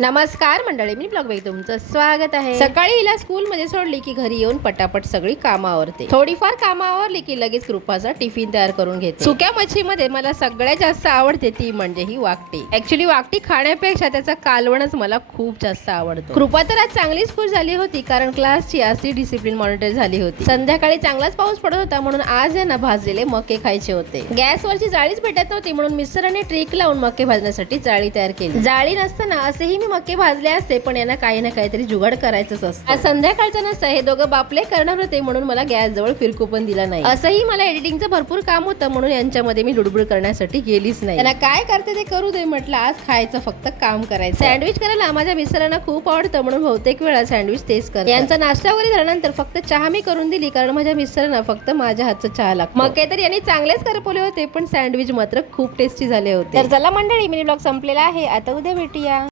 नमस्कार मंडळी, मी ब्लॉग मध्ये तुमचं स्वागत आहे। सकाळी हिला स्कूल मध्ये सोडली की घरी येऊन पटापट सगळी कामं आवरते। थोडीफार कामं आवरली की लगेच कृपाचा टिफिन तयार करून घेते। सुक्या मच्छीमध्ये मला सगळ्यात जास्त आवडते ती म्हणजे ही वाकटी। ऍक्च्युली वाकटी खाण्यापेक्षा त्याचा कालवणच मला खूप जास्त आवडतो। कृपा तर आज चांगलीच खुश झाली होती, कारण क्लासची अशी डिसिप्लिन मॉनिटर झाली होती। संध्याकाळी चांगलाच पाऊस पडत होता, म्हणून आज यांना भाजलेले मके खायचे होते। गॅसवरची जाळीच भेटत नव्हती, म्हणून मिस्टरांनी ट्रिक लावून मके भाजण्यासाठी जाळी तयार केली। जाळी नसताना असेही मी मके भाजले असते, पण यांना काही ना काहीतरी जुगाड करायचंच असतं। आज संध्याकाळचं नसतं, हे दोघं बापले करणार होते, म्हणून मला गॅस जवळ फिरकू पण दिला नाही। असंही मला एडिटिंगचं भरपूर काम होतं, म्हणून यांच्यामध्ये मी लुडबुड करण्यासाठी गेलीच नाही। त्यांना काय करते ते करू दे म्हटलं, आज खायचं फक्त काम करायचं। सँडविच करायला माझ्या मिस्टरांना खूप आवडतं, म्हणून बहुतेक वेळा सँडविच तेच करतात। यांचा नाश्ता वगैरे झाल्यानंतर फक्त चहा मी करून दिली, कारण माझ्या मिस्टरांना फक्त माझ्या हातचा चहा लागतो। मग तर यांनी चांगलेच करपवले होते, पण सँडविच मात्र खूप टेस्टी झाले होते। तर चला मंडळी, मिनी ब्लॉग संपलेला आहे, आता उद्या भेटूया।